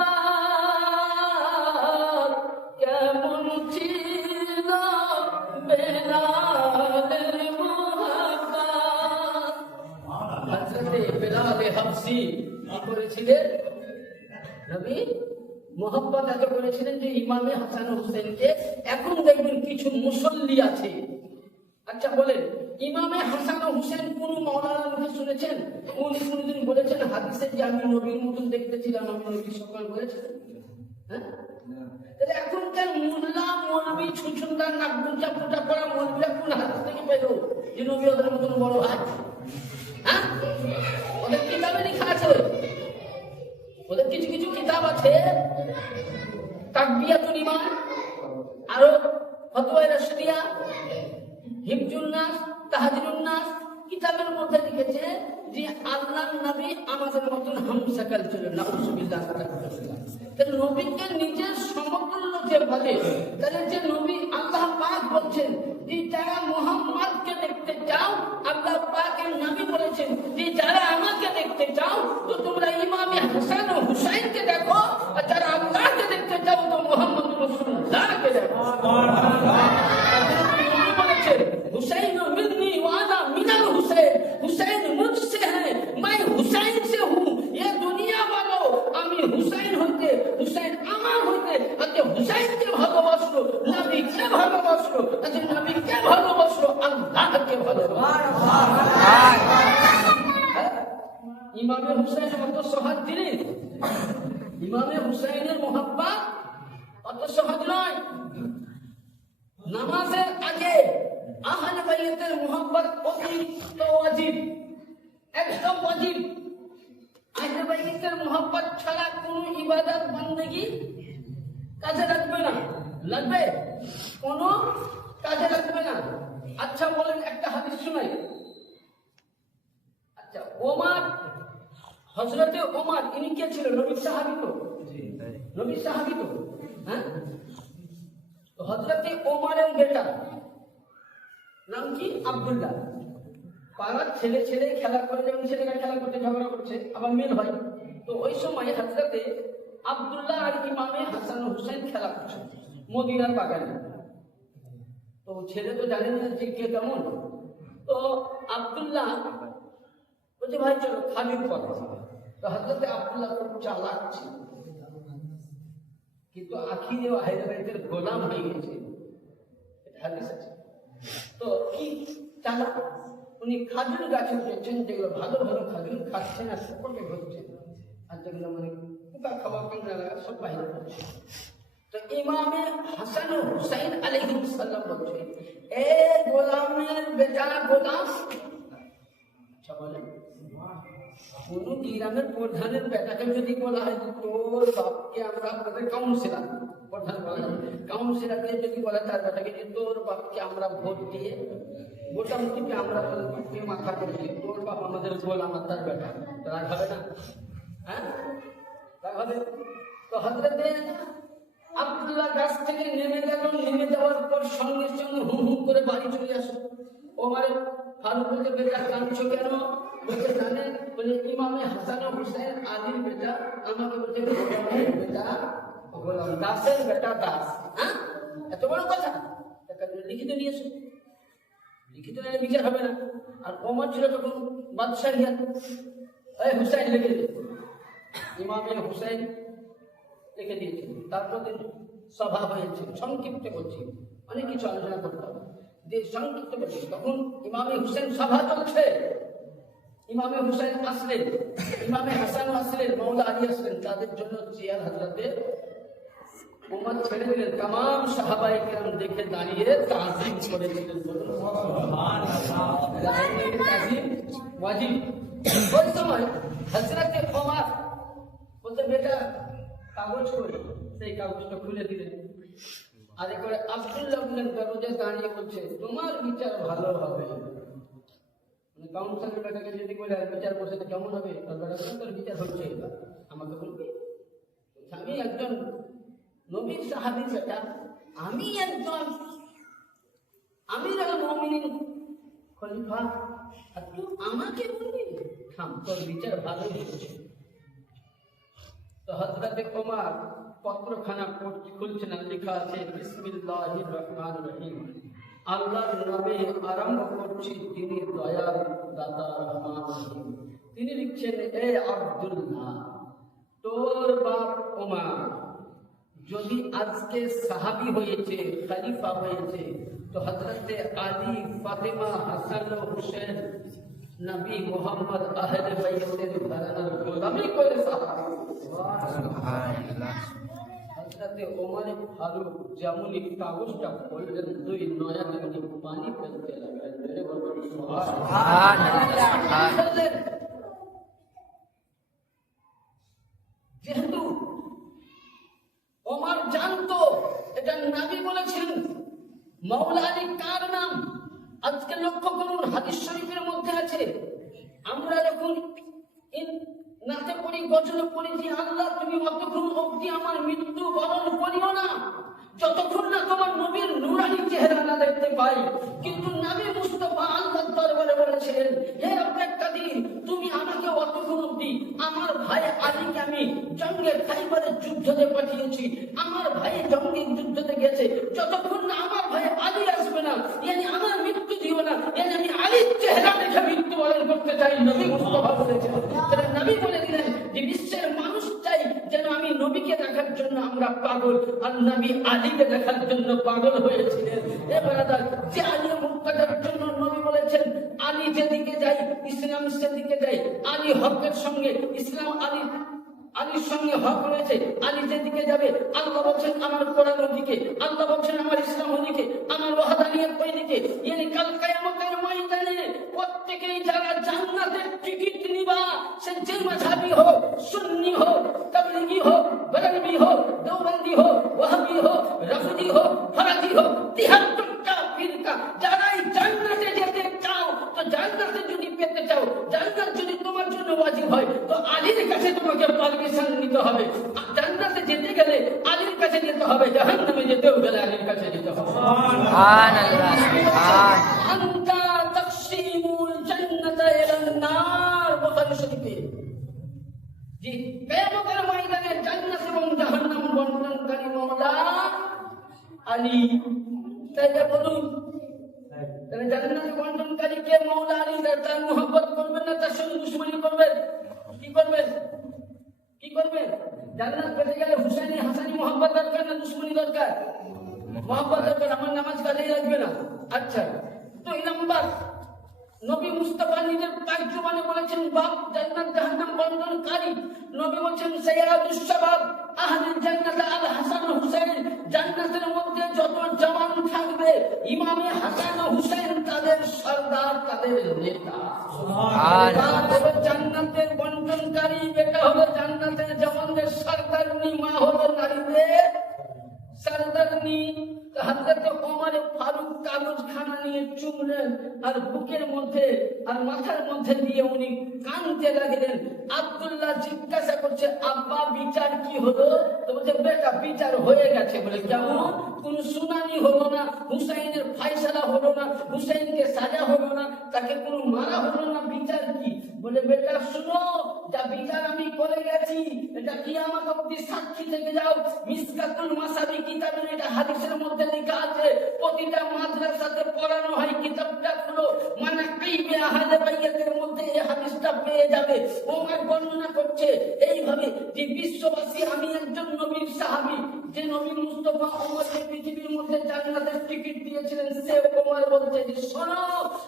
কেমন ছিল বেলালের মহব্বত। হযরতে বেলালে হাবশি কি করেছিলেন? নবী মোহাম্মদ এত করেছিলেন যে ইমামে হাসান হোসেনকে, এখন দেখবেন কিছু মুসল্লি আছে। আচ্ছা বলেন ইমামে হাসান ও হুসেন কোন মাওলানার মুখে শুনেছেন? উনি কোনদিন বলেছেন হাদিসে যে আমি নবীর মতন দেখতেছিলাম, আমি নবীর সকাল বলেছেন? হ্যাঁ, তাহলে এখনকার মোল্লা মৌলবি ছুছুন্দার নাক গুঞ্জা ফুটা পড়া মৌলবিরা কোন হাদিস থেকে পেলো যে নবী ওদের মতন বড় হয়? হ্যাঁ, ওদের কিতাবে লেখা আছে, ওদের কিছু কিছু কিতাব আছে, তাকবিয়াতুল ঈমান, আরো ফতোয়া রাশিদিয়া, হিফজুন নাস, তাহজিরুন নাস, কিতাবের মধ্যে লিখেছে যে আল্লাহর নবী আমাদের মতন হামসাকাল ছিল। নাউজুবিল্লাহ। তাহলে নবীকে নিজের সমতুল্য যে বলে, তাহলে যে নবী আল্লাহ পাক বলছেন যে যারা মুহাম্মদকে দেখতে চাও, আল্লাহ পাকের নবী বলেছেন যে যারা আমাকে দেখতে চাও তো তোমরা ইমামে হাসান ও হুসাইনকে দেখো, আর যারা আল্লাহকে দেখতে চাও তো মুহাম্মদ রাসূলুল্লাহকে দেখো। নবী বলেছেন हुसैन मिन्नी वाना मिनल हुसैन, हुसैन मुझसे है मैं हुसैन से हूँ। ये दुनिया वालों আমি হুসাইন হইতে, হুসাইন আমার হইতে, আজকে হুসাইনকে ভালোবাসলো, নবীকে ভালোবাসলো, আজকে নবীকে ভালোবাসলো, আল্লাহকে ভালোবাসলো। ইমামে হুসাইন অত সহজ জিনিস, ইমামে হুসাইনের মোহাব্বত অত সহজ নয়। নামাজের আগে আহলে বাইতের মোহাব্বত অতিরিক্ত ওয়াজিব, একদম ওয়াজিব। আহলে বাইতের মোহাব্বত ছাড়া কোনো ইবাদত বندگی কাজে লাগবে না, লাগবে কোনো কাজে লাগবে না। আচ্ছা বলেন একটা হাদিস শুনাই। আচ্ছা ওমর, হযরতে ওমর ইনি কে ছিল? নবীর সাহাবী তো, নবীর সাহাবী তো। হ্যাঁ, তো হযরতে ওমরের বেটা নাম কি? আব্দুল্লাহ। পাড়ার ছেলে ছেলে খেলা করে, যেমন ছেলেরা খেলা করতে ঝগড়া করছে, আবার মিল হয়। তো ওই সময় হযরতে আব্দুল্লাহ আর ইমামে হাসান ও হুসাইন খেলা করছে মদিনার বাগানে। তো ছেলে তো জানে না যে কে কেমন। তো আব্দুল্লাহ বলছে ভাই চলো খালিদ কথা। তো হযরতে আব্দুল্লাহ খুব চালাক ছিল, কিন্তু আখিরে আহলে বাইতের গোলাম হয়ে গেছে, এটা হাদিস আছে। তো কি চালাক, উনি খাজুর গাছে উঠেছেন, যেগুলো ভালো ভালো খাজুর খাচ্ছেন আর সকলকে ধরছেন, আর যেগুলো মানে পোকা খাওয়া কামড়া লাগা সব বাইরে করছে। তো ইমামে হাসান ও হুসাইন আলাইহিস সালাম বলছে, এ গোলামের বেটা গোলাম। আচ্ছা বলেন, কোন গ্রামের প্রধানের বেটাকে যদি বলা হয় তোর বাপকে আমরা আপনাদের কাউন্সিলর, প্রধান বলা কাউন্সিলরকে যদি বলা তার বেটাকে যে তোর বাপকে আমরা ভোট দিয়ে মোটামুটি আমরা মাথা করছি, তোর বাপ আমাদের গোলাম আর তার বেটা, রাগ হবে না? হ্যাঁ রাগ হবে। তো হযরতে আব্দুল্লাহ গাছ থেকে নেমে গেল, নেমে যাওয়ার পর সঙ্গে সঙ্গে হুম হুম করে বাড়ি চলে আসো। ওমর ফারুক বলতে বেটা কাঁদছো কেন? বলতে জানে, বলে ইমামে হাসান ও হুসাইন আলীর বেটা আমাকে বলছে গোলামের বেটা গোলাম, দাসের বেটা দাস। হ্যাঁ এত বড় কথা, লিখিত নিয়ে এসো, লিখিত নিয়ে বিচার হবে না। আর ওমর ছিল তখন বাদশাহিয়াত, এই হুসাইন লিখে দে। ইমামে হুসাইন লিখে দিয়েছেন। তারপর সভা হয়েছে, সংক্ষিপ্ত করছি, অনেক কিছু আলোচনা করতে হবে, যে সংক্ষিপ্ত করছি। তখন ইমামে হুসাইন সভা চলছে, ইমামে হুসাইন আসলেন, ইমামে হাসান আসলেন, মাওলা আলী আসলেন, তাদের জন্য চেয়ার হযরতে ওমর ছেড়ে দিলেন। तमाम সাহাবায়ে কেরাম দেখে দাঁড়িয়ে তাজিম করেছিলেন। তাজিম ওয়াজিব। ওই সময় হযরতে ওমর বলতে বেটা কাগজ করে, সেই কাগজটা খুলে দিলেন। আর একবার আব্দুল্লাহ বললেন দরজায় দাঁড়িয়ে বলছে তোমার বিচার ভালো হবে। কাউন্সিলের বেটাকে যদি বলে বিচার বসে তো কেমন হবে? তোর বিচার হচ্ছে, আমাকে বলবি আমি একজন নবীর সাহাবী বেটা, আমি একজন আমিরুল মুমিনিন খলিফা, আর তুই আমাকে বলবি থাম, তোর বিচার ভালো হচ্ছে। তো হযরতে ওমর পত্রখানা খুলছেন, লেখা আছে বিসমিল্লাহির রহমানির রহিম, আল্লাহর নামে আরম্ভ করছি, তিনি দয়ার দাতা রহমান রহিম। তিনি লিখছেন, এ আব্দুল্লাহ, তোর বাপ ওমর যদি আজকে সাহাবী হয়েছে, খলিফা হয়েছে, তো হযরতে আলী, ফাতেমা, হাসান ও হুসেন নবী মুহাম্মদ আহলে বাইতের ঘরানার গোলামি করে সাহাবী। সুবহানাল্লাহ। হযরতে ওমর ফারুক যেমনই কাগজটা পড়লেন, দুই নয়ন থেকে পানি ফেলতে লাগলেন। সুবহানাল্লাহ। যেহেতু ওমর জানতো এটা নবী বলেছেন, মাওলা আলী কার নাম? আজকে লক্ষ্য করুন, হাদিস শরীফের মধ্যে আছে, আমরা যখন নাতে পড়ি, গজলে পড়ি যে আল্লাহ তুমি অতক্ষণ অবধি আমার মৃত্যু বরণ করিও না, যতক্ষণ না তোমার নবীর নূরানী চেহারা না দেখতে পাই। কিন্তু নবী মুস্তাফা আল্লাহর দরবারে বলেছিলেন, হে রব্বে কাদির, তুমি আমাকে অতক্ষণ অবধি আমার ভাই আলীকে আমি জঙ্গে খাইবারের যুদ্ধে পাঠিয়েছি, আমার ভাই জঙ্গে যুদ্ধে গেছে, যতক্ষণ না আমার ভাই আলী আসবে না, yani আমার মৃত্যু দিও না, yani আমি আলীর চেহারা দেখে মৃত্যু বরণ করতে চাই। নবী মুস্তাফা বলেছেন, তাহলে নবী বলে দিলেন যে বিশ্বের মানুষ চাই যেন আমি নবীকে দেখার জন্য আমরা পাগল, আর নবী আলীকে দেখার জন্য পাগল হয়েছিলেন। এবার যে আলী মুক্তার জন্য নবী বলেছেন, আলী যেদিকে যাই ইসলাম সেদিকে যাই, আলী হকের সঙ্গে ইসলাম, আলীর সঙ্গে হক রয়েছে, আলী যেদিকে যাবে আল্লাহ বলছেন আমার কোরআন ওদিকে, আল্লাহ বলছেন আমার ইসলাম ওদিকে, আমার ওয়াহদানিয়ত ওইদিকে। yani কাল কিয়ামতের ময়দানে প্রত্যেকেই যারা জান্নাতের টিকিট নিবা, সে যে মাযহাবী হোক, সুন্নি হোক, তাবলিগি হোক, বরেলভি হোক, দেওবন্দি হোক, ওয়াহাবি হোক, রাফিদি হোক, ফরাজি হোক, 73টা ফিরকা, যারাই জান্নাতে যেতে চাও, তো জান্নাতে যদি পেতে চাও, জান্নাত যদি তোমার জন্য ওয়াজিব হয়, তো আলীর কাছে তোমাকে পারমিশন নিতে হবে। জান্নাতে যেতে গেলে আলীর কাছে যেতে হবে, জাহান্নামে যেতেও গেলে আলীর কাছে যেতে হবে। সুবহানাল্লাহ। সুবহান আনতা তাকসিমুল জান্নাত যে কিয়ামতের ময়দানে জান্নাত এবং জাহান্নাম বন্টনকারী মাওলা আলী। তাই বলুন, তাহলে জান্নাত বন্টনকারী কে? মাওলা আলী। তার মুহাব্বত করবেন না তার সঙ্গে দুশমনি করবেন? কি করবেন? কি করবেন? জান্নাত পেতে গেলে হুসাইনি হাসানি মুহাব্বত দরকার না দুশমনি দরকার? মুহাব্বত দরকার। আমার নামাজ কাজেই লাগবে না। আচ্ছা, তো এই নাম্বার নবী মুস্তাফা নিজের পাক জবানে বলেছেন বাপ জান্নাত জাহান্নাম বন্টনকারী। নবী বলেছেন সাইয়্যিদুশ শাবাব আহলিল জান্নাত আল হাসান হুসাইন। জান্নাতের মধ্যে যত জওয়ান থাকবে ইমামে হাসান ও হুসাইন তাদের সরদার, তাদের নেতা। সুবহানাল্লাহ। জান্নাতের বন্টনকারী বেটা হলো জান্নাতের জওয়ানদের সরদারনি, মা হলো নারীদের সরদারনি। হযরত ওমর ফারুক কাগজখানা নিয়ে চুমলেন আর বুকের মধ্যে আর মাথার মধ্যে দিয়ে উনি কাঁদতে লাগলেন। আব্দুল্লাহ জিজ্ঞাসা করছে, আব্বা বিচার কি হলো? তো বলছে, বেটা বিচার হয়ে গেছে। বলে কেমন? কোন শুনানি হলো না, হুসাইনের ফায়সালা হলো না, হুসাইনকে সাজা হলো না, তাকে কোনো মারা হলো না, বিচার কি? বলে বেটা শুনো, যা বিচার আমি করে গেছি এটা কিয়ামত অবধি সাক্ষী থেকে যাও। মিসকাতুল মাসাবি কিতাবের এটা হাদিসের মধ্যে লেখা আছে, প্রতিটা মাদ্রাসাতে পড়ানো হয়। কিতাবটা খুলো, মানে কাইবে আহলে বাইতের মধ্যে এই হাদিসটা পেয়ে যাবে। ওমর বর্ণনা করছে এইভাবে যে বিশ্ববাসী আমি একজন নবীর সাহাবী, যে নবী মুস্তাফা ওমরকে পৃথিবীর মধ্যে জান্নাতের টিকিট দিয়েছিলেন, সে ওমর বলছে যে শোনো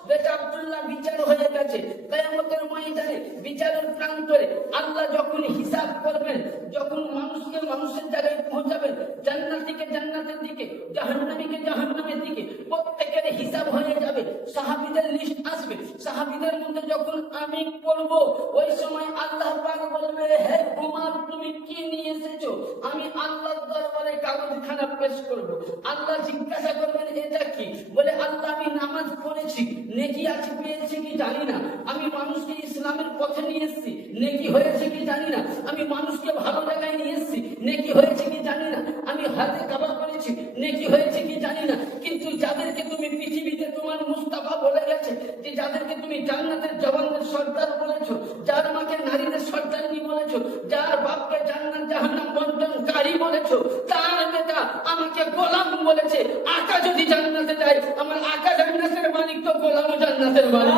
বেটা আব্দুল্লাহ বিচার হয়ে গেছে। কিয়ামতের ময়দানে বিচারের প্রান্তরে আল্লাহ যখন হিসাব করবেন, যখন মানুষকে মানুষের জায়গায় পৌঁছাবেন, জান্নাতীকে জান্নাতের দিকে, জাহান্নামীকে জাহান্নামের দিকে, প্রত্যেকের হিসাব হয়ে যাবে। সাহাবীদের লিস্ট আসবে। সাহাবীদের মধ্যে যখন আমি পড়ব, ওই সময় আল্লাহ পাক বলবে, হে ওমর তুমি কি নিয়ে এসেছো? আমি আল্লাহর দরবারে কাগজখানা পেশ করব। আল্লাহ জিজ্ঞাসা করবেন এটা কি? বলে আল্লাহ আমি নামাজ পড়েছি, নেকি আছে পেয়েছি কি জানি না। আমি মানুষকে ইসলামের পথে নিয়ে এসেছি, নেকি হয়েছে কি জানি না। আমি মানুষকে ভালো জায়গায় নিয়ে এসেছি, নেকি হয়েছে কি জানি না। আমি হাতে কাবা করেছি, নেকি হয়েছে কি জানি না। কিন্তু যাদেরকে তুমি পৃথিবীতে তোমার মুস্তাফা বলে গেছে, যে যাদেরকে তুমি জান্নাতের জওয়ানদের সর্দার বলেছো, যার মাকে নারীদের সর্দারনি বলেছো, যার বাপকে জান্নাত জাহান্নাম বন্টনকারী বলেছো, তার বেটা আমাকে গোলাম বলেছে। আকা যদি জান্নাতে যায়, আমার আকা জান্নাতের মালিক, তো গোলামও জান্নাতের মালিক।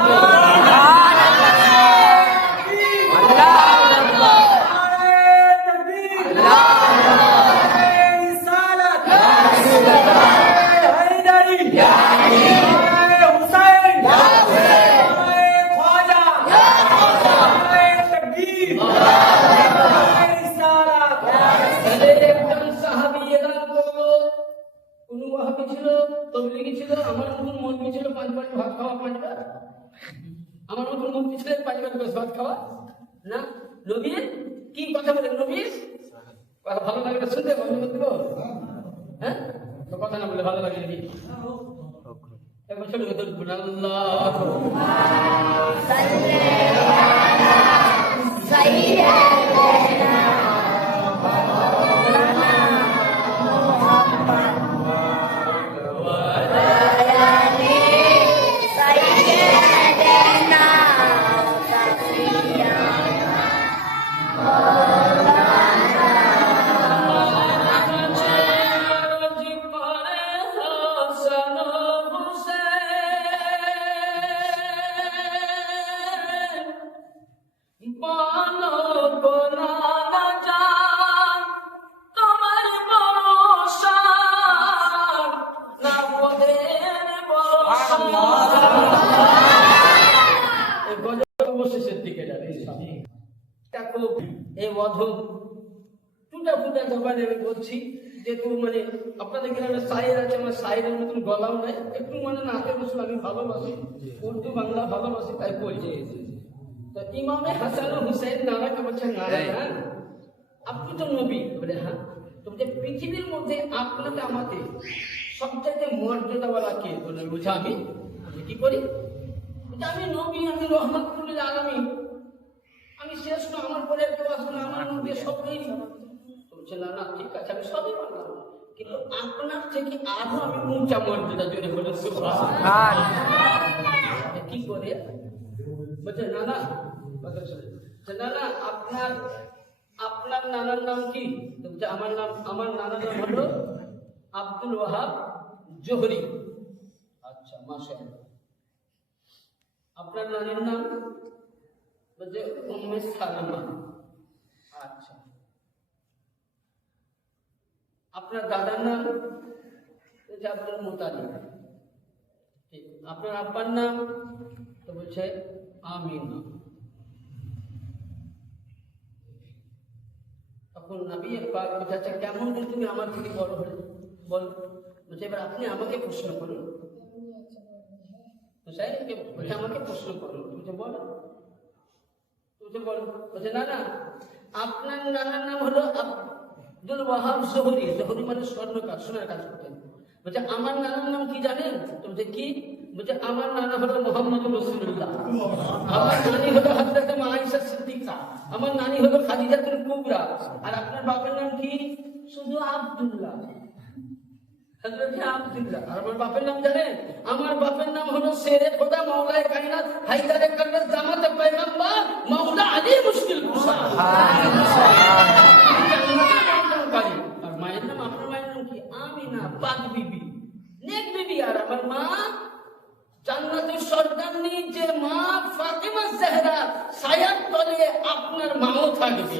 আমার মতন মুক্তি ছিলেন 5 বার ভাত খাওয়া না। নবীর কি কথা বলেন? নবীর কথা ভালো লাগে শুনতে বন্ধ করে দেবো? হ্যাঁ, তো কথা না বলে ভালো লাগে নাকি? একবার ছোট করে ধরুন, বলছি যেহেতু মানে আপনাদের গ্রামে শায়ের আছে, আমার শায়েরের মতন গলাও নাই, একটু মানে নাতে বসে আমি ভালোবাসি, উর্দু বাংলা ভালোবাসি, তাই বলছি। তো ইমামে হাসান ও হুসাইন নানাকে বলছেন, নানা আপনি তো নবী। বলে হ্যাঁ। তো পৃথিবীর মধ্যে আপনাকে আমাদের সবচাইতে মর্যাদাওয়ালা কে? বলে বুঝে আমি কি করি? আমি নবী, আমি রহমাতুল আলামিন, আমি শেষ না, আমার পরে কেউ আসবে না, আমার মধ্যে সবটাই। বলছে না না ঠিক আছে, আমি সবই মানলাম, কিন্তু আপনার থেকে আরো আমি উঁচা মর্যাদা জন্য বলে কি করে? বলছে না না, না না আপনার নানার নাম কি? আমার নানার নাম হলো আব্দুল ওয়াহাব জোহরি। আচ্ছা, মাশাআল্লাহ। আপনার নানির নাম বলছে উম্মে সালামা। আচ্ছা, আপনার দাদার নাম বলছে আব্দুল মুতালিব। ঠিক। আপনার আব্বার নাম তো বলছে আমিনা। তখন নবী পাক বলছে, আচ্ছা কেমন করে তুমি আমার থেকে বড় হলে বল? বলছে এবার আপনি আমাকে প্রশ্ন করুন। বলছে আমাকে প্রশ্ন করুন। বলছে বল। বলছে বল। বলছে না না, আপনার নানার নাম হলো আব্দুল ওয়াহাব জোহরি। জোহরি মানে স্বর্ণকার, সোনার কাজ করতেন। বলছে আমার নানার নাম কি জানেন? বলছে কি? বলছে আমার নানা হলো মুহাম্মদ রাসূলুল্লাহ, আমার নানি হলো হযরত আয়েশা সিদ্দিকা, আমার নানি হলো খাদিজাতুল কুবরা। আর আপনার বাবার নাম কি? শুধু আব্দুল্লাহ, হযরত আব্দুল্লাহ। আর আমার বাপের নাম জানেন? আমার বাপের নাম হলো শেরে খোদা মাওলায়ে কায়নাত হায়দারে কাররাত জামাতে পয়গম্বর মাওলা আলী মুশকিল কুশা। আর মায়ের নাম, আপনার মায়ের নাম কি? আমিনা, পাক বিবি, নেক বিবি। আর আমার মা জান্নাতের সর্দারনি, যে মা ফাতিমা জাহরা, ছায়ার তলে আপনার মাও থাকবে।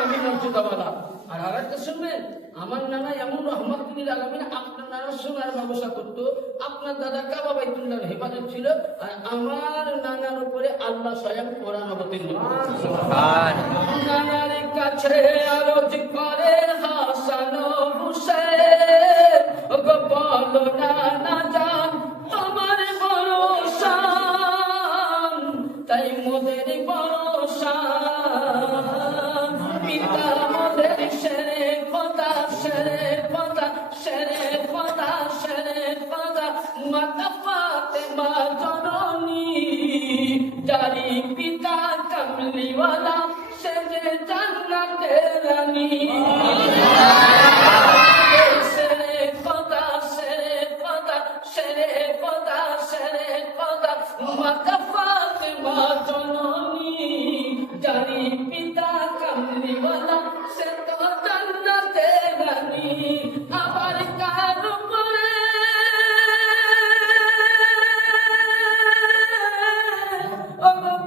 আমি মর্যাদাওয়ালা। আর আরেকটা শুনবেন, আমার নানা এমন রহমাতুল আলামিন, আপনার নানা সোনার ব্যবসা করতো, আপনার দাদা কাবা বাইতুল্লাহর হেফাজত ছিল, আর আমার নানার উপরে আল্লাহ স্বয়ং কোরআন অবতীর্ণ করেছেন। সুবহানাল্লাহ। নানার কাছে আরজ করে হাসান হুসাইন, ওগো বলো নানা জান তোমার ভরসা, তাই মোদের ভরসা। পিতা মোদের শেরে খোদা, শেরে খোদা, শেরে খোদা, শেরে খোদা, মাতা ফাতেমা জননী, যারি পিতা কামলিওয়ালা, সে যে জান্নাতের রানী। শেরে খোদা, শেরে খোদা, শেরে খোদা, শেরে খোদা, মাতা ফাতেমা জননী, যারি পিতা কামলিওয়ালা, সে তো জান্নাতের রানী। আবার কার উপরে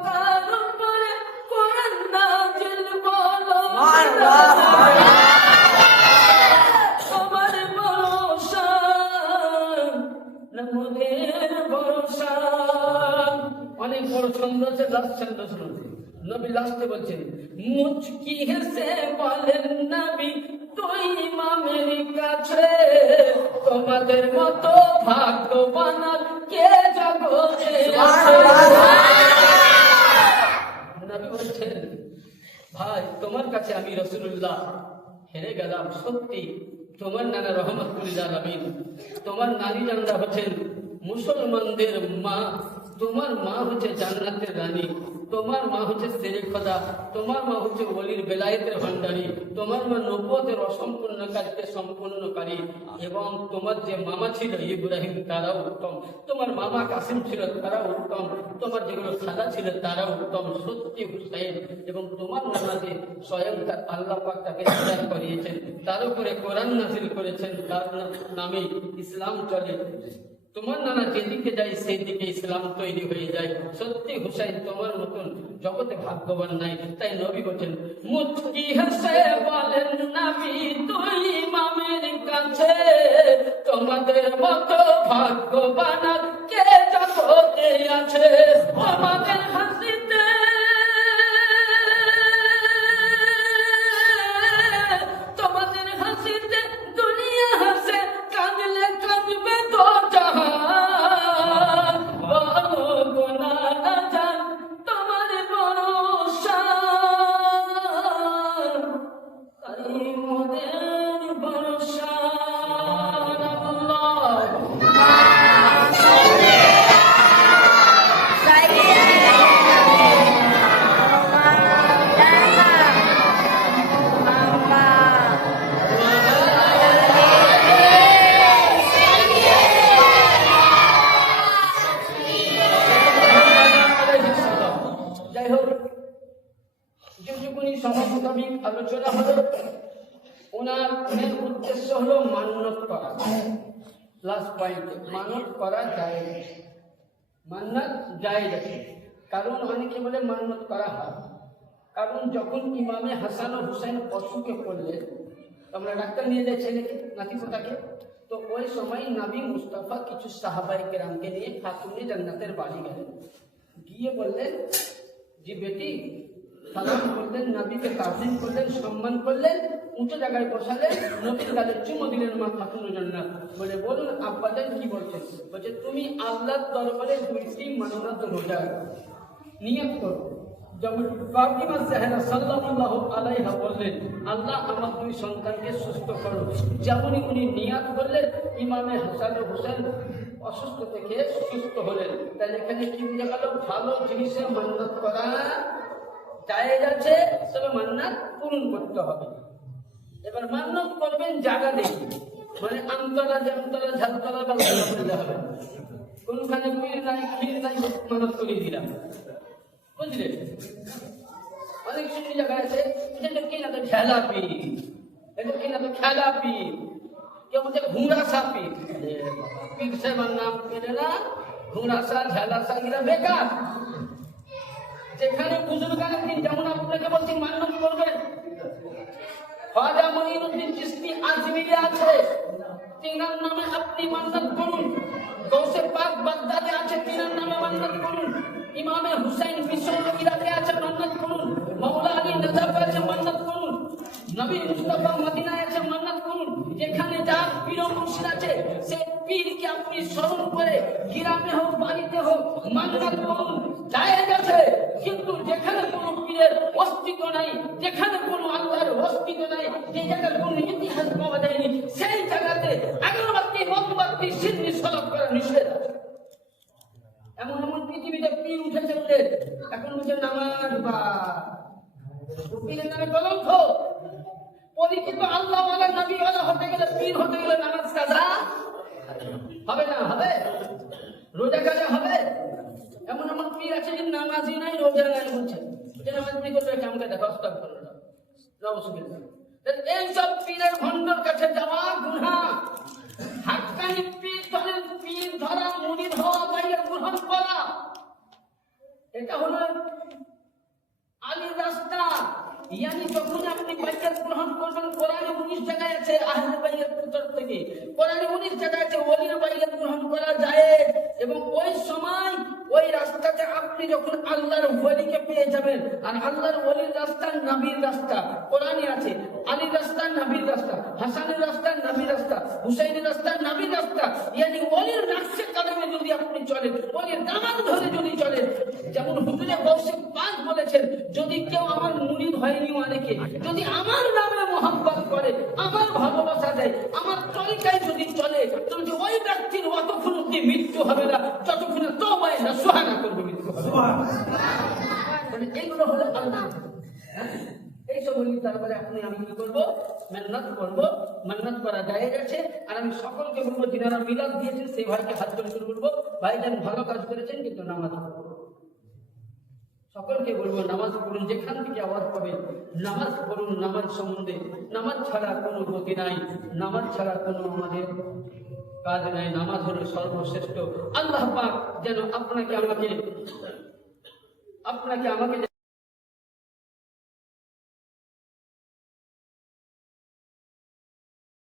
কার উপরে কোরআন নাযিল বলো, তোমার ভরসা না মোদের ভরসা। অনেক বড় ছন্দ আছে, লাস্ট ছন্দ শুনুন। নবী লাস্টে বলছেন, মুচকি হেসে বলেন নবী তুই ইমামের কাছে, তোমাদের মতো ভাগ্যবান আর কে জগতে আছে। নবী বলছেন, ভাই তোমার কাছে আমি রাসূলুল্লাহ হেরে গেলাম। সত্যি তোমার নানা রহমাতুল আলামিন, তোমার নানি জানরা হচ্ছেন মুসলমানদের মা, তোমার মা হচ্ছে জান্নাতের রানী, তোমার মা হচ্ছে শেরে খোদা, তোমার মা হচ্ছে ওলির বেলায়েতের ভান্ডারী, তোমার মা নবুয়তের অসম্পূর্ণ কাজকে সম্পূর্ণকারী, এবং তোমার যে মামা ছিল ইব্রাহিম তারাও উত্তম, তোমার মামা কাসিম ছিল তারাও উত্তম, তোমার যেগুলো খালা ছিল তারাও উত্তম। সত্যি হুসাইন। এবং তোমার নানা যে স্বয়ং আল্লাহ পাক তাকে হিদায়াত করিয়েছেন, তার উপরে কোরআন নাযিল করেছেন, তার নামে ইসলাম চলে। তোমার নানা যেদিকে যায় সেই দিকে ইসলাম তৈরি হয়ে যায়। সত্যি হুসাইন তোমার মতন জগতে ভাগ্যবান নাই। তাই নবী বলেন, মুচকি হেসে বলেন নবী তুই ইমামের কাছে, তোমাদের মতো ভাগ্যবান আর কে জগতে আছে। তোমাদের হাসিতে তোমাদের হাসিতে দুনিয়া হাসে, কাঁদলে কাঁদবে তো জাহান। বলো গো নানা জান তোমার ভরসা, তাই মোদের ভরসা। আল্লাহ যেটুকুনি সময় মোতাবিক আলোচনা হলো, ওনার মেন উদ্দেশ্য হলো মান্যত করা। লাস্ট পয়েন্ট, মানত করা যায়, মান্নাত জায়েজ আছে। কারণ অনেকে বলে মান্যত করা হয়, কারণ যখন ইমামে হাসান ও হুসাইন অসুখে পড়লেন, আমরা ডাক্তার নিয়ে যাই ছেলেকে, নাতিপোতাকে, তো ওই সময় নবী মুস্তাফা কিছু সাহাবায়ে কেরামকে নিয়ে খাতুনে জান্নাতের বাড়ি গেলেন। গিয়ে বললেন যে বেটি, সালাম করলেন, নবীকে তাজিম করলেন, সম্মান করলেন, উঁচু জায়গায় বসালেন, নবীর গালে চুমো দিলেন মা খাতুনে জান্নাত। বলে বলুন আব্বাজান কি বলছেন? বলছে তুমি আল্লাহর দরবারে 2টি মান্নাত রোজা নিয়ত করো। যেমন ফাতিমা জাহরা সাল্লাল্লাহু আলাইহা বললেন, আল্লাহ আমার 2 সন্তানকে সুস্থ করো, যেমনই উনি নিয়াত করলেন ইমামে হাসান ও হুসাইন অসুস্থ থেকে সুস্থ হলেন। তাই এখানে কি বুঝা গেল? ভালো জিনিসে মান্নাত করা জায়েজ আছে, তবে মান্নাত পূরণ করতে হবে। এবার মান্নাত করবেন জায়গা দেখি, মানে আমতলা জামতলা ঝালতলা বালতলা বলতে হবে। কোনখানে পীর নাই ক্ষীর নাই মানত করে দিলাম, বুঝলেন? অনেক সুন্দর জায়গা আছে, এটা কি না তো ঠেলা পীর, এটা কি না তো খেলা পীর, কেউ বলছে ঘুংরাসা পীর। পীর সাহেবের নাম পেলে না, ঘুংরাসা ঝালাসা এরা বেকার। যেখানে বুজুর্গানের দিন, যেমন আপনাকে বলছি মান্যত করবেন, খাজা মঈনুদ্দিন চিশতি আজমিরে আছে, তিনার নামে আপনি মান্যত করুন। গৌসে পাক বাগদাদে আছে, তিনার নামে মান্যত করুন। ইমামে হুসাইন মিশর ইরাকে আছে, মান্যত করুন। মাওলা আলী নজাফ আছে, মান্যত করুন। নবী মুস্তাফা মদিনায় আছে, মান্যত করুন। যেখানে যার পীর মুর্শিদ আছে, সেই পীরকে আপনি স্মরণ করে গ্রামে হোক বাড়িতে হোক মান্যত করুন, জায়েজ আছে। কিন্তু যেখানে কোনো পীরের অস্তিত্ব নাই, যেখানে কোনো আল্লাহর অস্তিত্ব নাই, যে জায়গার কোনো ইতিহাস পাওয়া যায়নি, সেই জায়গাতে আগরবাতি মোমবাতি সিন্নি সলব করা নিষেধ আছে। এমন এমন পৃথিবীতে পীর উঠেছে বলে এখন বলছে নামাজ বা পীরের নামে কলঙ্ক। পরিচিত আল্লাহওয়ালা নবীওয়ালা হতে গেলে, পীর হতে গেলে নামাজ কাজা হবে না? হবে? রোজা কাজা হবে? এমন এমন পীর আছে যে নামাজই নাই, রোজা নাই, বলছে যে নামাজ পড়ি করবে, আমাকে দেখো অস্তাব করো না, নবসুবিল্লাহ। এইসব পীরের ভণ্ডর কাছে যাওয়া গুনাহ। হাক্কানি পীর ধরেন, পীর ধরা, মুরিদ হওয়া, বাইরে গ্রহণ করা, এটা হলো আলীর রাস্তা। ইয়ানি যখন আপনি বাইয়াত গ্রহণ করবেন, কোরআনে 19 জায়গায় আছে আহলে বাইয়াত তরফ থেকে, কোরআনে 19 জায়গায় আছে ওলির বাইয়াত গ্রহণ করা যায়। এবং ওই সময় ওই রাস্তাতে আপনি যখন আল্লাহর ওলিকে পেয়ে যাবেন, আর আল্লাহর ওলির রাস্তা নবীর রাস্তা, কোরআনে আছে আলীর রাস্তা নবীর রাস্তা, হাসানের রাস্তা নবীর রাস্তা, হুসাইনের রাস্তা নবীর রাস্তা। ইয়ানি ওলির নাকশে কদমে যদি আপনি চলেন, ওলির দামান ধরে যদি চলেন, যেমন হুজুরে গৌসে পাক বলেছেন, যদি কেউ আমার মুরিদ হয়নি, অনেকে যদি আমার নামে মোহাম্মত করে, আমার ভালোবাসা দেয়, আমার তরিকায় যদি চলে, তাহলে ওই ব্যক্তির অতক্ষণ অব্দি মৃত্যু হবে না, যতক্ষণে তওবায়ে নাসুহা না করবে মৃত্যু হবে। এইগুলো হলো আল্লাহ। এইসব হলি তারপরে আপনি আমি কি করবো? মেহনত করবো। মেহনত করা জায়েজ আছে। আর আমি সকলকে বলবো, যিনারা মিলাদ দিয়েছেন সেই ভাইকে হাত করে শুরু করবো, ভাইজান ভালো কাজ করেছেন, কিন্তু নামাজ পড়বো। সকলকে বলবো নামাজ পড়ুন, যেখান থেকে আওয়াজ পাবে নামাজ পড়ুন। নামাজ সম্বন্ধে, নামাজ ছাড়া কোনো গতি নাই, নামাজ ছাড়া কোনো আমাদের কাজ নাই। নামাজ হলো সর্বশ্রেষ্ঠ। আল্লাহ পাক যেন আপনাকে আমাকে